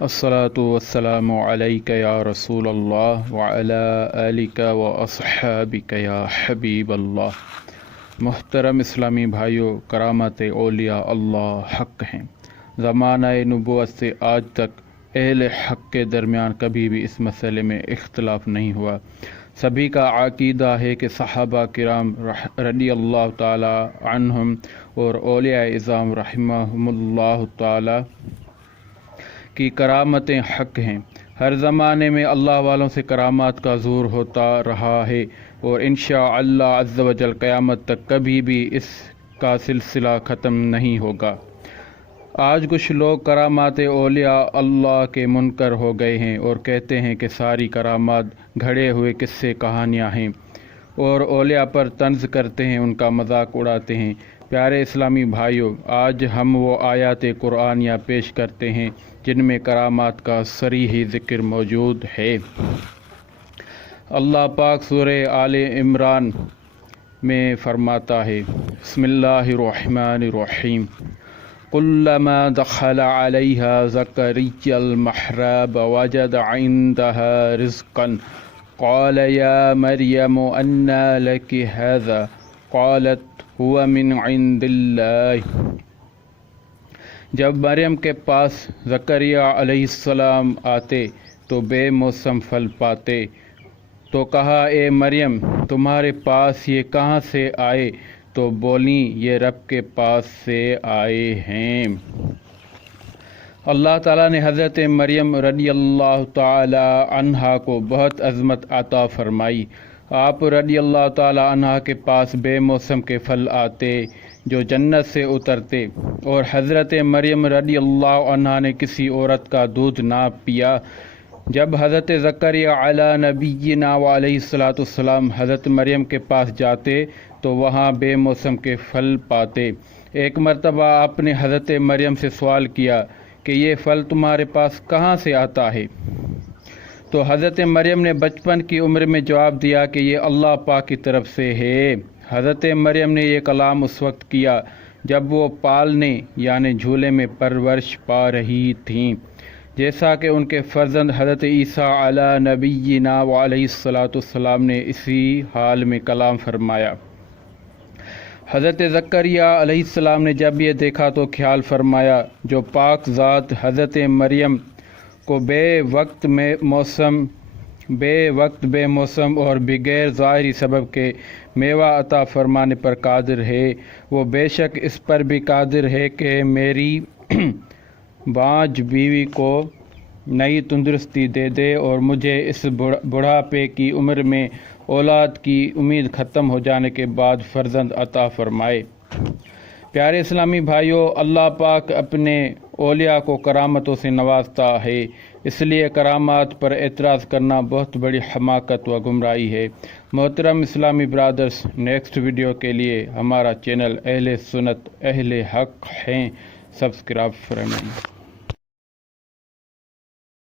الصلاۃ والسلام علیک یا رسول اللہ وعلی آلک و اصحابک یا حبیب اللہ۔ محترم اسلامی بھائیوں، کرامت اولیاء اللہ حق ہیں۔ زمانہ نبوت سے آج تک اہل حق کے درمیان کبھی بھی اس مسئلے میں اختلاف نہیں ہوا۔ سبھی کا عقیدہ ہے کہ صحابہ کرام رضی اللہ تعالی عنہم اور اولیاء اعظام رحمہم اللہ تعالی کی کرامتیں حق ہیں۔ ہر زمانے میں اللہ والوں سے کرامات کا ظہور ہوتا رہا ہے اور انشاءاللہ عز و جل قیامت تک کبھی بھی اس کا سلسلہ ختم نہیں ہوگا۔ آج کچھ لوگ کرامات اولیاء اللہ کے منکر ہو گئے ہیں اور کہتے ہیں کہ ساری کرامات گھڑے ہوئے قصے کہانیاں ہیں اور اولیاء پر طنز کرتے ہیں، ان کا مذاق اڑاتے ہیں۔ پیارے اسلامی بھائیوں، آج ہم وہ آیات قرآنیہ پیش کرتے ہیں جن میں کرامات کا صریح ذکر موجود ہے۔ اللہ پاک سورہ آل عمران میں فرماتا ہے، بسم اللہ الرحمن الرحیم، کلما دخل علیہا زکریا المحراب وجد عندہا رزقا قال یا مریم انا لک ھذا قالت هو من عند اللہ۔ جب مریم کے پاس زکریا علیہ السلام آتے تو بے موسم پھل پاتے تو کہا، اے مریم تمہارے پاس یہ کہاں سے آئے؟ تو بولیں، یہ رب کے پاس سے آئے ہیں۔ اللہ تعالیٰ نے حضرت مریم رضی اللہ تعالی عنہا کو بہت عظمت عطا فرمائی۔ آپ رضی اللہ تعالی عنہ کے پاس بے موسم کے پھل آتے جو جنت سے اترتے، اور حضرت مریم رضی اللہ عنہ نے کسی عورت کا دودھ نہ پیا۔ جب حضرت زکریا علی نبینا علیہ السلام حضرت مریم کے پاس جاتے تو وہاں بے موسم کے پھل پاتے۔ ایک مرتبہ آپ نے حضرت مریم سے سوال کیا کہ یہ پھل تمہارے پاس کہاں سے آتا ہے؟ تو حضرت مریم نے بچپن کی عمر میں جواب دیا کہ یہ اللہ پاک کی طرف سے ہے۔ حضرت مریم نے یہ کلام اس وقت کیا جب وہ پالنے یعنی جھولے میں پرورش پا رہی تھیں، جیسا کہ ان کے فرزند حضرت عیسیٰ علی نبینا علیہ السلام نے اسی حال میں کلام فرمایا۔ حضرت زکریا علیہ السلام نے جب یہ دیکھا تو خیال فرمایا، جو پاک ذات حضرت مریم کو بے وقت بے موسم اور بغیر ظاہری سبب کے میوہ عطا فرمانے پر قادر ہے، وہ بے شک اس پر بھی قادر ہے کہ میری بانجھ بیوی کو نئی تندرستی دے دے اور مجھے اس بڑھاپے کی عمر میں اولاد کی امید ختم ہو جانے کے بعد فرزند عطا فرمائے۔ پیارے اسلامی بھائیوں، اللہ پاک اپنے اولیاء کو کرامتوں سے نوازتا ہے، اس لیے کرامات پر اعتراض کرنا بہت بڑی حماقت و گمراہی ہے۔ محترم اسلامی برادرز، نیکسٹ ویڈیو کے لیے ہمارا چینل اہل سنت اہل حق ہیں سبسکرائب فرمائیں۔